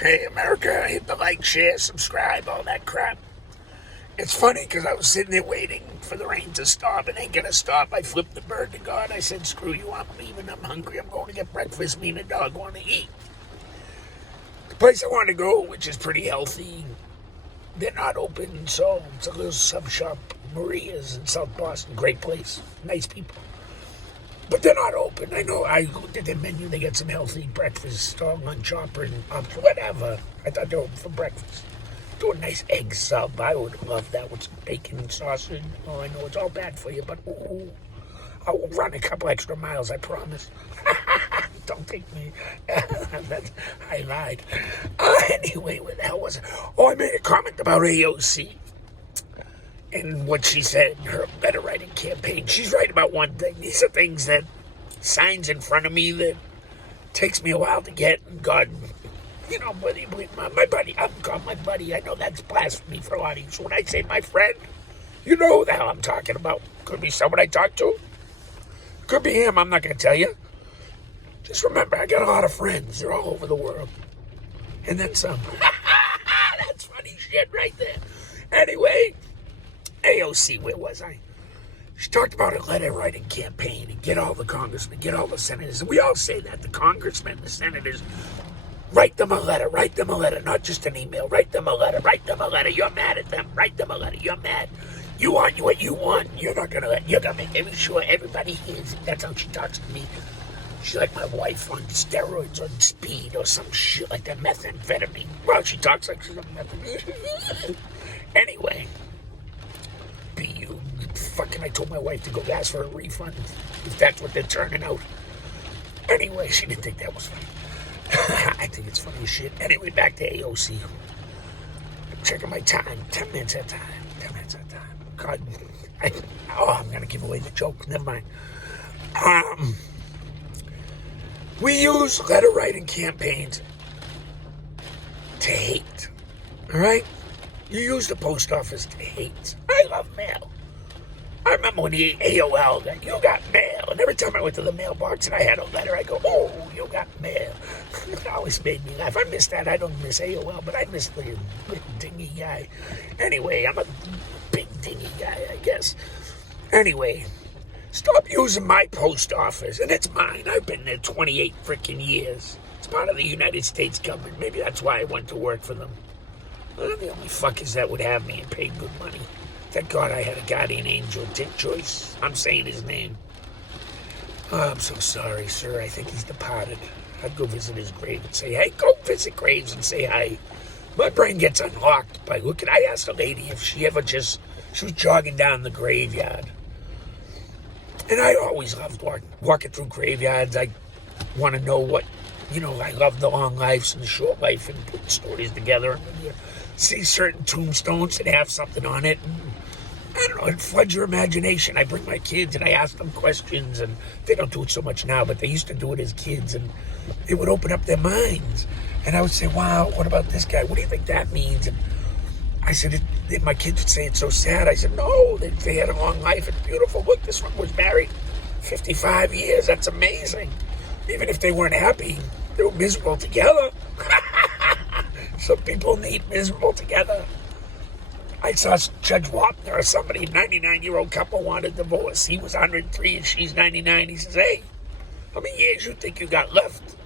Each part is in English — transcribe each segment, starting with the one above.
Hey, America, hit the like, share, subscribe, all that crap. It's funny because I was sitting there waiting for the rain to stop. It ain't going to stop. I flipped the bird to God. I said, screw you, I'm leaving. I'm hungry. I'm going to get breakfast. Me and the dog want to eat. The place I want to go, which is pretty healthy, they're not open, so it's a little sub shop, Maria's in South Boston. Great place. Nice people. But they're not open. I know. I looked at their menu. They got some healthy breakfast, lunch, opera, and whatever. I thought they were open for breakfast. Do a nice egg sub. I would love that with some bacon and sausage. Oh, I know it's all bad for you, but ooh, I'll run a couple extra miles, I promise. Don't take me. I lied. Anyway, what the hell was it? Oh, I made a comment about AOC. And what she said in her letter writing campaign. She's right about one thing. These are things that, signs in front of me that takes me a while to get. And God, you know, my buddy, I'm called my buddy. I know that's blasphemy for a lot of you. So when I say my friend, you know who the hell I'm talking about. Could be someone I talk to. Could be him. I'm not going to tell you. Just remember, I got a lot of friends. They're all over the world. And then some. That's funny shit right there. Anyway, AOC, where was I? She talked about a letter writing campaign and get all the congressmen, get all the senators. And we all say that, the congressmen, the senators, write them a letter, not just an email. Write them a letter. You're mad at them. Write them a letter. You're mad. You want what you want. You're going to make sure everybody hears it. That's how she talks to me. She's like my wife on steroids, on speed, or some shit like that, methamphetamine. Well, she talks like she's on methamphetamine. Anyway. Fucking, I told my wife to go ask for a refund if that's what they're turning out. Anyway, she didn't think that was funny. I think it's funny as shit. Anyway, back to AOC. I'm checking my time. 10 minutes at time. God, I'm going to give away the joke. Never mind. We use letter writing campaigns to hate. All right? You use the post office to hate. I love mail. I remember when the AOL got, you got mail. And every time I went to the mailbox and I had a letter, I go, oh, you got mail. It always made me laugh. I miss that. I don't miss AOL, but I miss the little dingy guy. Anyway, I'm a big dingy guy, I guess. Anyway, stop using my post office. And it's mine. I've been there 28 freaking years. It's part of the United States government. Maybe that's why I went to work for them. They're the only fuckers that would have me and paid good money. Thank God I had a guardian angel, Dick Joyce. I'm saying his name. Oh, I'm so sorry, sir. I think he's departed. I'd go visit his grave and say, hey, go visit graves and say hi. My brain gets unlocked by looking. I asked a lady if she was jogging down the graveyard. And I always loved walking through graveyards. I want to know what, I love the long lives and the short life and putting stories together. And you see certain tombstones that have something on it. And I don't know, it floods your imagination. I bring my kids and I ask them questions, and they don't do it so much now, but they used to do it as kids, and it would open up their minds. And I would say, wow, what about this guy? What do you think that means? And I said, my kids would say it's so sad. I said, no, they had a long life. It's beautiful. Look, this one was married 55 years. That's amazing. Even if they weren't happy, they were miserable together. Some people need miserable together. I saw Judge Wapner or somebody, a 99-year-old couple wanted divorce. He was 103 and she's 99. He says, hey, how many years you think you got left?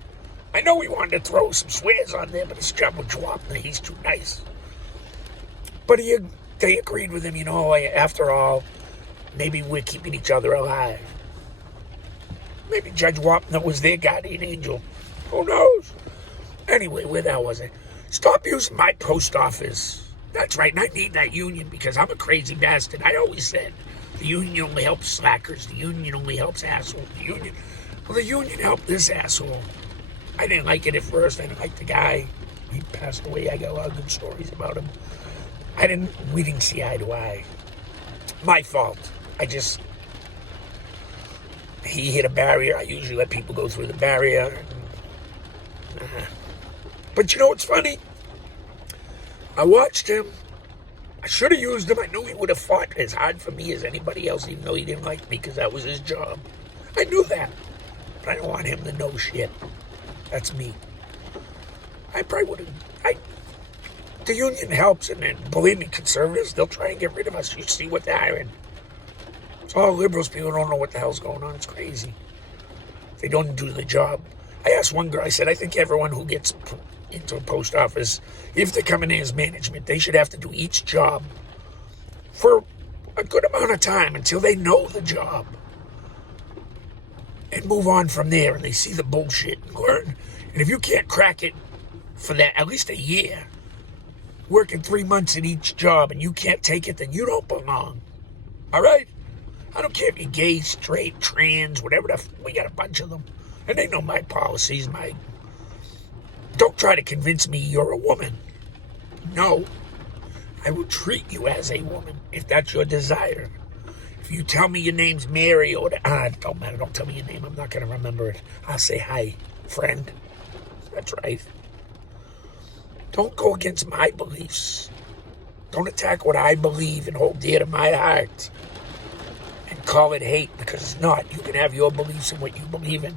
I know we wanted to throw some swears on there, but it's Judge Wapner. He's too nice. But they agreed with him, after all, maybe we're keeping each other alive. Maybe Judge Wapner was their guardian angel. Who knows? Anyway, where the hell was I? Stop using my post office. That's right, and I need that union because I'm a crazy bastard. I always said the union only helps slackers. The union only helps assholes. The union helped this asshole. I didn't like it at first. I didn't like the guy. He passed away. I got a lot of good stories about him. We didn't see eye to eye. My fault. He hit a barrier. I usually let people go through the barrier. But you know what's funny? I watched him. I should have used him. I knew he would have fought as hard for me as anybody else, even though he didn't like me because that was his job. I knew that. But I don't want him to know shit. That's me. I probably would have. The union helps, and then, believe me, conservatives, they'll try and get rid of us. You see what they're hiring. It's all liberals. People don't know what the hell's going on. It's crazy. They don't do the job. I asked one girl, I said, I think everyone who gets into a post office, if they're coming in as management, they should have to do each job for a good amount of time until they know the job and move on from there, and they see the bullshit and learn. And if you can't crack it for that, at least a year, working 3 months at each job, and you can't take it, then you don't belong. All right? I don't care if you're gay, straight, trans, whatever. We got a bunch of them. And they know my policies, Don't try to convince me you're a woman. No. I will treat you as a woman, if that's your desire. If you tell me your name's Mary or... don't matter. Don't tell me your name. I'm not going to remember it. I'll say, hi, friend. That's right. Don't go against my beliefs. Don't attack what I believe and hold dear to my heart and call it hate, because it's not. You can have your beliefs in what you believe in.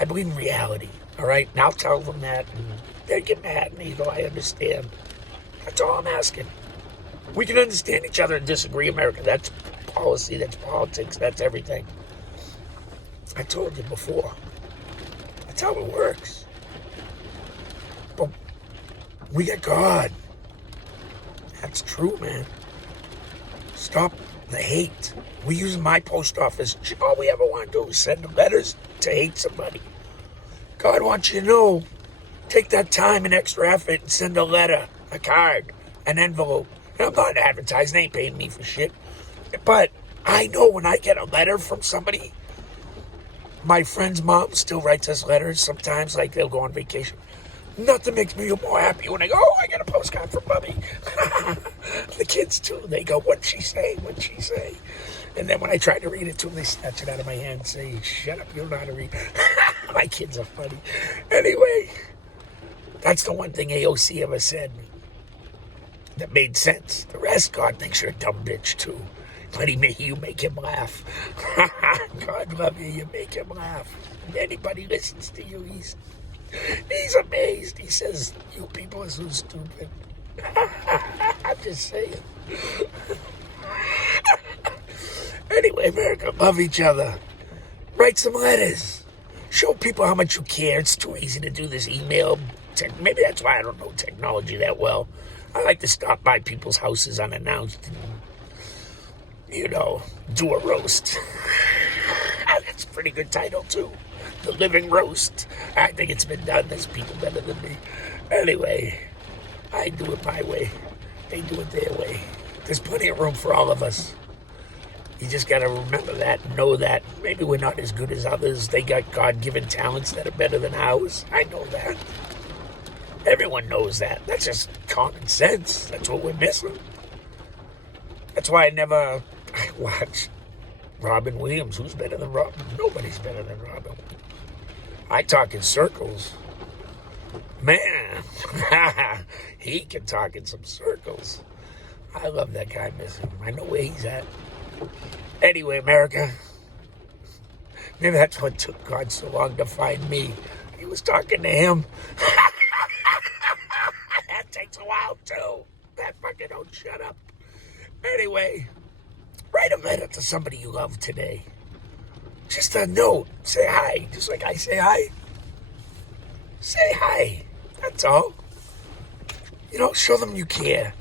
I believe in reality, all right? And I'll tell them that, and they get mad at me, though I understand. That's all I'm asking. We can understand each other and disagree, America. That's policy, that's politics, that's everything. I told you before. That's how it works. But we got God. That's true, man. Stop the hate. We use my post office. All we ever want to do is send letters to hate somebody. God wants you to know, take that time and extra effort and send a letter, a card, an envelope. And I'm not advertising, they ain't paying me for shit. But I know when I get a letter from somebody, my friend's mom still writes us letters sometimes, like they'll go on vacation. Nothing makes me more happy when I go, oh, I got a postcard from Mommy. The kids, too, they go, what'd she say? What'd she say? And then when I try to read it to them, they snatch it out of my hand and say, shut up, you don't know how to read. My kids are funny. Anyway, that's the one thing AOC ever said that made sense. The rest, God thinks you're a dumb bitch, too. But you make him laugh. God love you, you make him laugh. If anybody listens to you, he's amazed. He says, you people are so stupid. I'm just saying. Anyway, America, love each other. Write some letters. Show people how much you care. It's too easy to do this email. Maybe that's why I don't know technology that well. I like to stop by people's houses unannounced and, do a roast. That's a pretty good title, too. The Living Roast. I think it's been done. There's people better than me. Anyway, I do it my way. They do it their way. There's plenty of room for all of us. You just got to remember that, know that. Maybe we're not as good as others. They got God-given talents that are better than ours. I know that. Everyone knows that. That's just common sense. That's what we're missing. That's why I watch Robin Williams. Who's better than Robin? Nobody's better than Robin. I talk in circles. Man, he can talk in some circles. I love that guy, miss him. I know where he's at. Anyway, America, maybe that's what took God so long to find me. He was talking to him. That takes a while, too. That fucking don't shut up. Anyway, write a letter to somebody you love today. Just a note. Say hi. Just like I say hi. Say hi. That's all. Show them you care.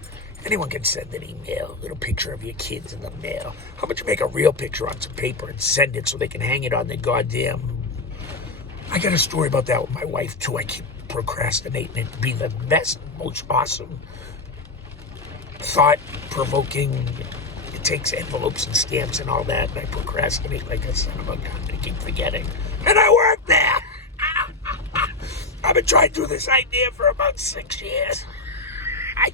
Anyone can send an email, a little picture of your kids in the mail. How about you make a real picture on some paper and send it so they can hang it on their goddamn... I got a story about that with my wife, too. I keep procrastinating it to be the best, most awesome, thought-provoking... It takes envelopes and stamps and all that, and I procrastinate like a son of a gun. I keep forgetting. And I work there! I've been trying to do this idea for about 6 years. I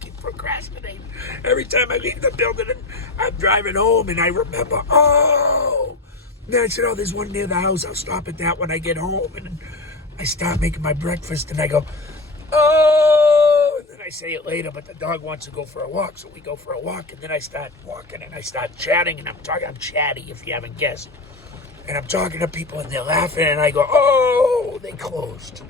keep procrastinating. Every time I leave the building and I'm driving home and I remember, and then I said, there's one near the house. I'll stop at that when I get home. And I start making my breakfast and I go, and then I say it later, but the dog wants to go for a walk, so we go for a walk, and then I start walking and I start chatting, and I'm chatty if you haven't guessed. And I'm talking to people and they're laughing and I go, they closed.